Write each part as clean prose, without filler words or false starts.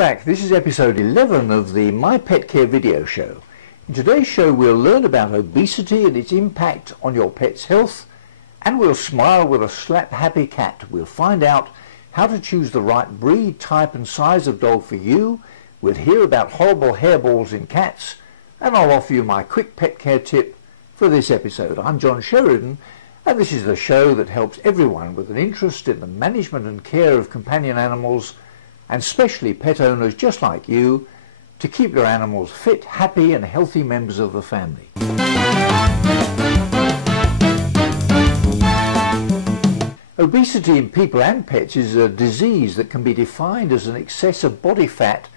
back. This is episode 11 of the My Pet Care video show. In today's show we'll learn about obesity and its impact on your pet's health, and we'll smile with a slap-happy cat. We'll find out how to choose the right breed, type and size of dog for you. We'll hear about horrible hairballs in cats, and I'll offer you my quick pet care tip for this episode. I'm John Sheridan, and this is the show that helps everyone with an interest in the management and care of companion animals, and especially pet owners just like you, to keep your animals fit, happy and healthy members of the family. Obesity in people and pets is a disease that can be defined as an excess of body fat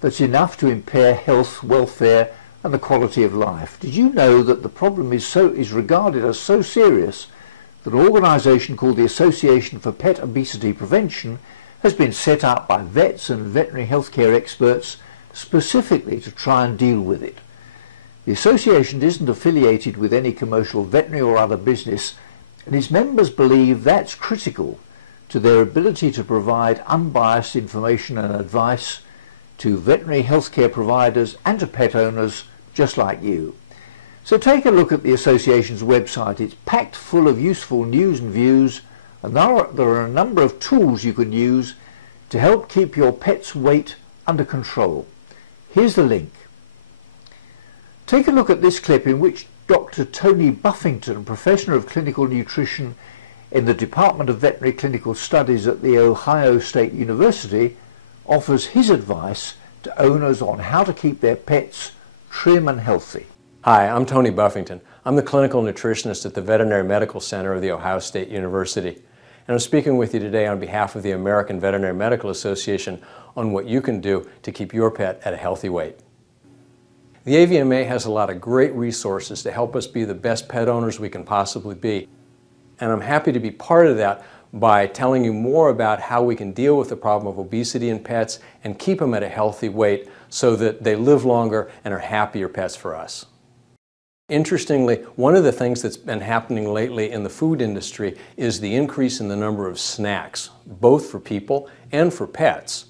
that's enough to impair health, welfare and the quality of life. Did you know that the problem is regarded as so serious that an organisation called the Association for Pet Obesity Prevention has been set up by vets and veterinary healthcare experts specifically to try and deal with it? The association isn't affiliated with any commercial veterinary or other business, and its members believe that's critical to their ability to provide unbiased information and advice to veterinary healthcare providers and to pet owners just like you. So take a look at the association's website. It's packed full of useful news and views, and there are a number of tools you can use to help keep your pet's weight under control. Here's the link. Take a look at this clip in which Dr. Tony Buffington, Professor of Clinical Nutrition in the Department of Veterinary Clinical Studies at The Ohio State University, offers his advice to owners on how to keep their pets trim and healthy. Hi, I'm Tony Buffington. I'm the clinical nutritionist at the Veterinary Medical Center of The Ohio State University. And I'm speaking with you today on behalf of the American Veterinary Medical Association on what you can do to keep your pet at a healthy weight. The AVMA has a lot of great resources to help us be the best pet owners we can possibly be. And I'm happy to be part of that by telling you more about how we can deal with the problem of obesity in pets and keep them at a healthy weight so that they live longer and are happier pets for us. Interestingly, one of the things that's been happening lately in the food industry is the increase in the number of snacks, both for people and for pets.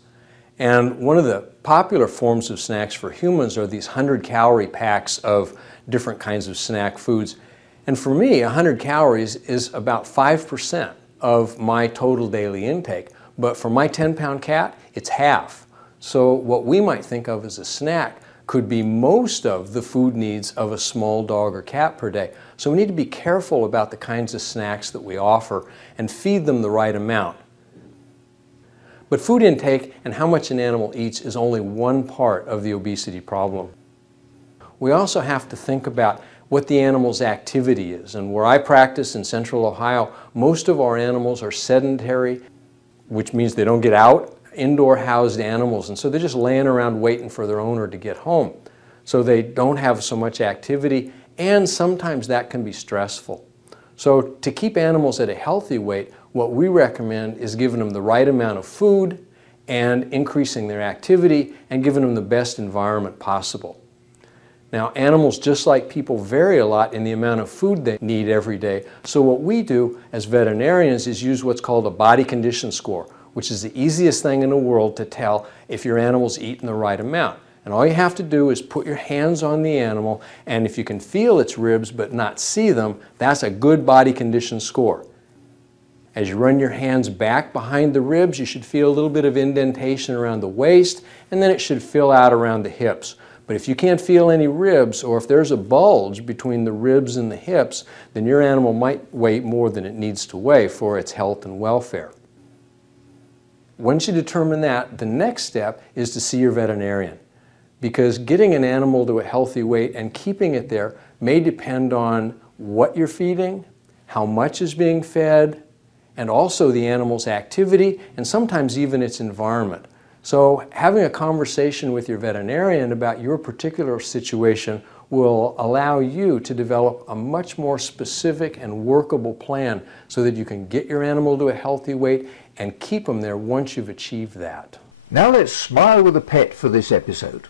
And one of the popular forms of snacks for humans are these 100-calorie packs of different kinds of snack foods. And for me, 100 calories is about 5% of my total daily intake. But for my 10-pound cat, it's half. So what we might think of as a snack could be most of the food needs of a small dog or cat per day. So we need to be careful about the kinds of snacks that we offer and feed them the right amount. But food intake and how much an animal eats is only one part of the obesity problem. We also have to think about what the animal's activity is. And where I practice in Central Ohio, most of our animals are sedentary, which means they don't get out, indoor housed animals, and so they're just laying around waiting for their owner to get home. So they don't have so much activity, and sometimes that can be stressful. So to keep animals at a healthy weight, what we recommend is giving them the right amount of food and increasing their activity and giving them the best environment possible. Now, animals, just like people, vary a lot in the amount of food they need every day. So what we do as veterinarians is use what's called a body condition score, which is the easiest thing in the world to tell if your animal's eating the right amount. And all you have to do is put your hands on the animal, and if you can feel its ribs but not see them, that's a good body condition score. As you run your hands back behind the ribs, you should feel a little bit of indentation around the waist, and then it should fill out around the hips. But if you can't feel any ribs, or if there's a bulge between the ribs and the hips, then your animal might weigh more than it needs to weigh for its health and welfare. Once you determine that, the next step is to see your veterinarian. Because getting an animal to a healthy weight and keeping it there may depend on what you're feeding, how much is being fed, and also the animal's activity, and sometimes even its environment. So having a conversation with your veterinarian about your particular situation will allow you to develop a much more specific and workable plan so that you can get your animal to a healthy weight and keep them there once you've achieved that. Now let's smile with a pet for this episode.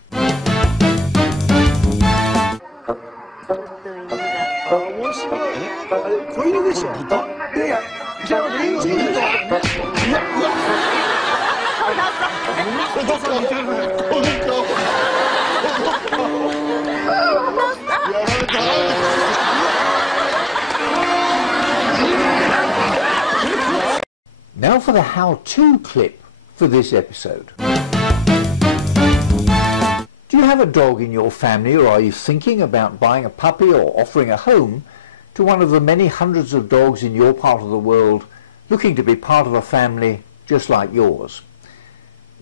Now for the how-to clip for this episode. Do you have a dog in your family, or are you thinking about buying a puppy or offering a home to one of the many hundreds of dogs in your part of the world looking to be part of a family just like yours?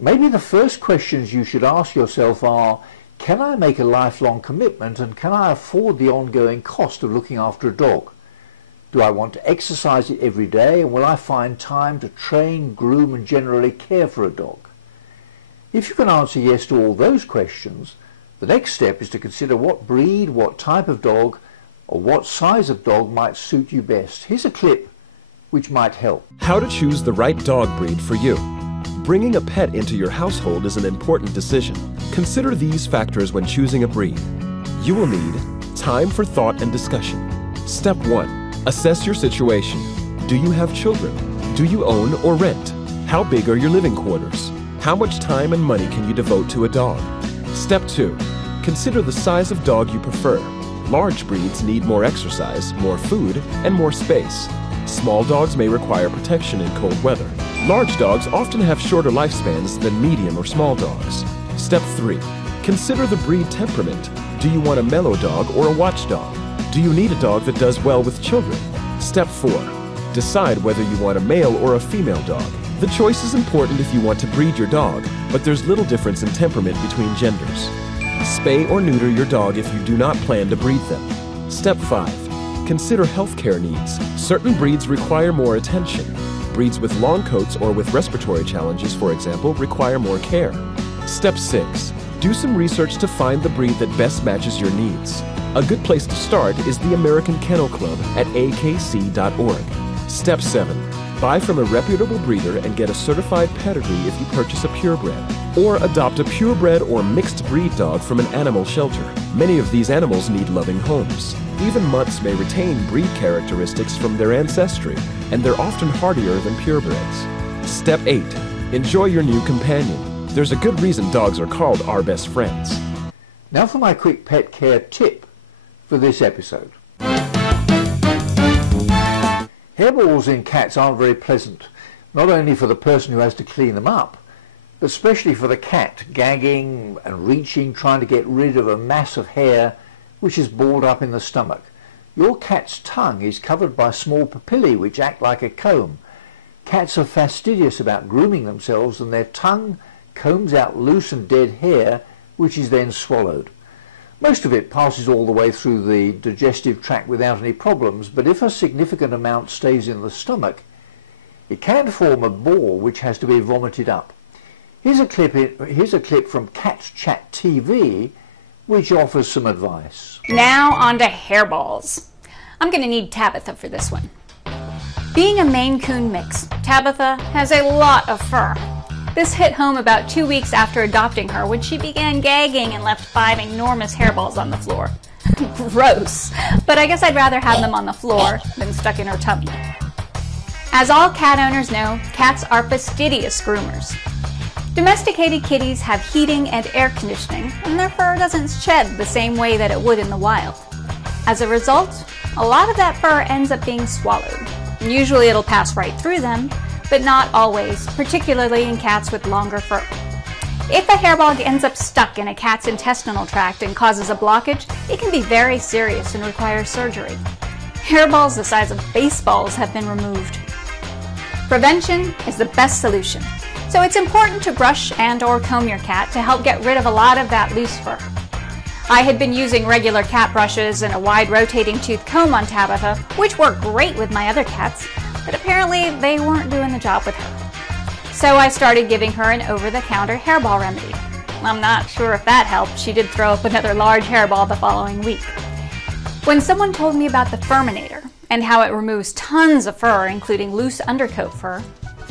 Maybe the first questions you should ask yourself are, can I make a lifelong commitment, and can I afford the ongoing cost of looking after a dog? Do I want to exercise it every day, and will I find time to train, groom and generally care for a dog? If you can answer yes to all those questions, the next step is to consider what breed, what type of dog, or what size of dog might suit you best. Here's a clip which might help. How to choose the right dog breed for you. Bringing a pet into your household is an important decision. Consider these factors when choosing a breed. You will need time for thought and discussion. Step 1. Assess your situation. Do you have children? Do you own or rent? How big are your living quarters? How much time and money can you devote to a dog? Step 2. Consider the size of dog you prefer. Large breeds need more exercise, more food, and more space. Small dogs may require protection in cold weather. Large dogs often have shorter lifespans than medium or small dogs. Step 3. Consider the breed temperament. Do you want a mellow dog or a watchdog? Do you need a dog that does well with children? Step 4. Decide whether you want a male or a female dog. The choice is important if you want to breed your dog, but there's little difference in temperament between genders. Spay or neuter your dog if you do not plan to breed them. Step 5. Consider healthcare needs. Certain breeds require more attention. Breeds with long coats or with respiratory challenges, for example, require more care. Step 6. Do some research to find the breed that best matches your needs. A good place to start is the American Kennel Club at akc.org. Step 7. Buy from a reputable breeder and get a certified pedigree if you purchase a purebred. Or adopt a purebred or mixed breed dog from an animal shelter. Many of these animals need loving homes. Even mutts may retain breed characteristics from their ancestry, and they're often hardier than purebreds. Step 8. Enjoy your new companion. There's a good reason dogs are called our best friends. Now for my quick pet care tip for this episode. Hairballs in cats aren't very pleasant, not only for the person who has to clean them up, but especially for the cat, gagging and reaching, trying to get rid of a mass of hair which is balled up in the stomach. Your cat's tongue is covered by small papillae which act like a comb. Cats are fastidious about grooming themselves, and their tongue combs out loose and dead hair, which is then swallowed. Most of it passes all the way through the digestive tract without any problems, but if a significant amount stays in the stomach, it can form a ball which has to be vomited up. Here's a clip from Cats Chat TV, which offers some advice. Now on to hairballs. I'm going to need Tabitha for this one. Being a Maine Coon mix, Tabitha has a lot of fur. This hit home about 2 weeks after adopting her, when she began gagging and left 5 enormous hairballs on the floor. Gross, but I guess I'd rather have them on the floor than stuck in her tummy. As all cat owners know, cats are fastidious groomers. Domesticated kitties have heating and air conditioning, and their fur doesn't shed the same way that it would in the wild. As a result, a lot of that fur ends up being swallowed. Usually it'll pass right through them, but not always, particularly in cats with longer fur. If a hairball ends up stuck in a cat's intestinal tract and causes a blockage, it can be very serious and require surgery. Hairballs the size of baseballs have been removed. Prevention is the best solution, so it's important to brush and/or comb your cat to help get rid of a lot of that loose fur. I had been using regular cat brushes and a wide rotating tooth comb on Tabitha, which worked great with my other cats, but apparently they weren't doing the job with her. So I started giving her an over-the-counter hairball remedy. I'm not sure if that helped. She did throw up another large hairball the following week. When someone told me about the Furminator and how it removes tons of fur, including loose undercoat fur,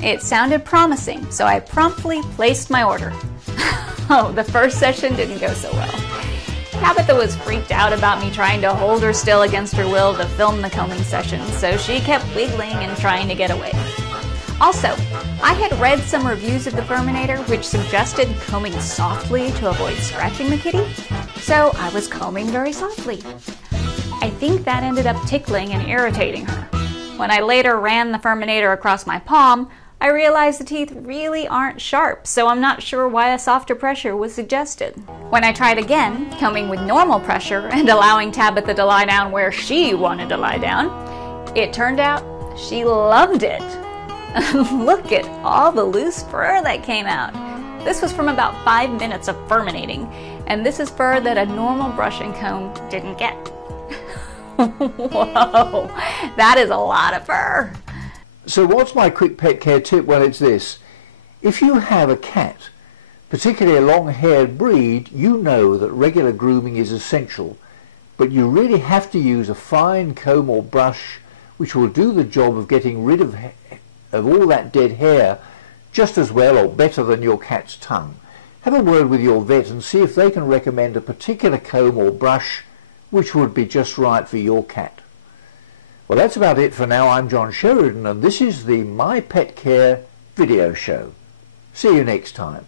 it sounded promising, so I promptly placed my order. Oh, the first session didn't go so well. Tabitha was freaked out about me trying to hold her still against her will to film the combing session, so she kept wiggling and trying to get away. Also, I had read some reviews of the Furminator which suggested combing softly to avoid scratching the kitty, so I was combing very softly. I think that ended up tickling and irritating her. When I later ran the Furminator across my palm, I realized the teeth really aren't sharp, so I'm not sure why a softer pressure was suggested. When I tried again, combing with normal pressure and allowing Tabitha to lie down where she wanted to lie down, it turned out she loved it. Look at all the loose fur that came out. This was from about 5 minutes of furminating, and this is fur that a normal brush and comb didn't get. Whoa, that is a lot of fur. So what's my quick pet care tip? Well, it's this. If you have a cat, particularly a long-haired breed, you know that regular grooming is essential, but you really have to use a fine comb or brush which will do the job of getting rid of all that dead hair just as well or better than your cat's tongue. Have a word with your vet and see if they can recommend a particular comb or brush which would be just right for your cat. Well, that's about it for now. I'm John Sheridan, and this is the My Pet Care video show. See you next time.